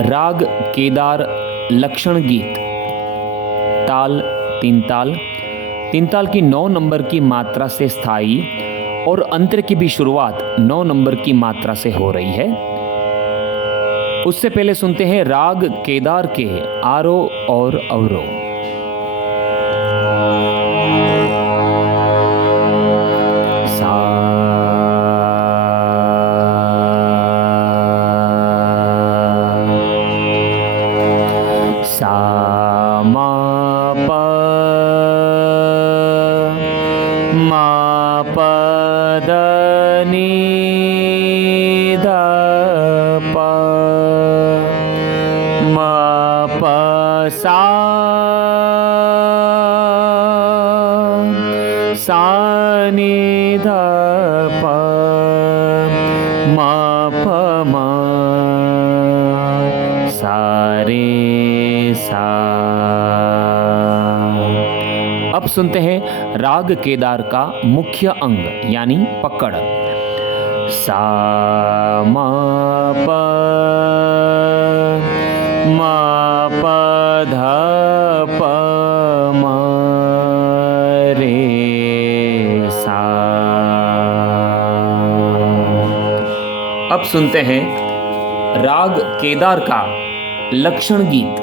राग केदार लक्षण गीत। ताल तीन ताल। तीन ताल की 9 नंबर की मात्रा से स्थाई और अंतर की भी शुरुआत 9 नंबर की मात्रा से हो रही है। उससे पहले सुनते हैं राग केदार के आरोह और अवरोह। अब सुनते हैं राग केदार का मुख्य अंग यानी पकड़। सा म प म प ध प म रे सा। अब सुनते हैं राग केदार का लक्षण गीत।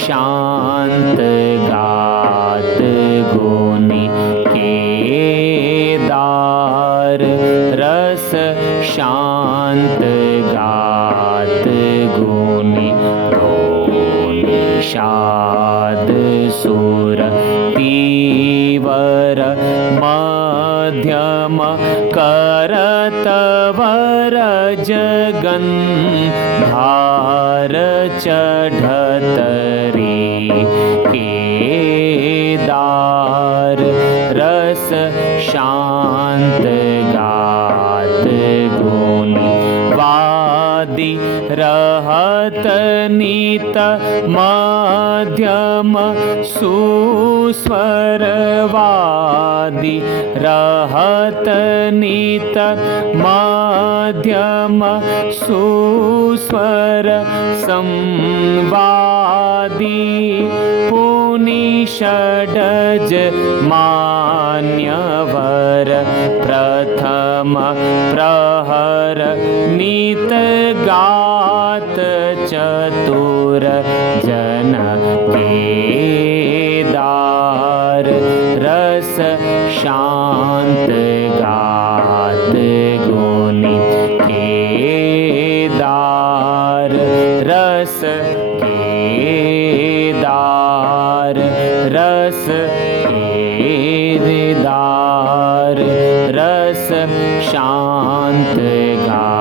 शांत गात गुनी केदार रस शांत गात गुनी निषाद सुर तीवर मध्यम करतवर जगन्धार चढ़तरी केदार रस शांत गात गुनी वादी रहत नीत मध्यम सुस्वरवादी रहत नीत मध्यम सुस्वर संवादी पुनि षडज मान्यवर प्रथम प्रहर नीत गात चतुर जन केदार रस शांत गात गुनी केदार रस केदार रस केदार रस शांत गा।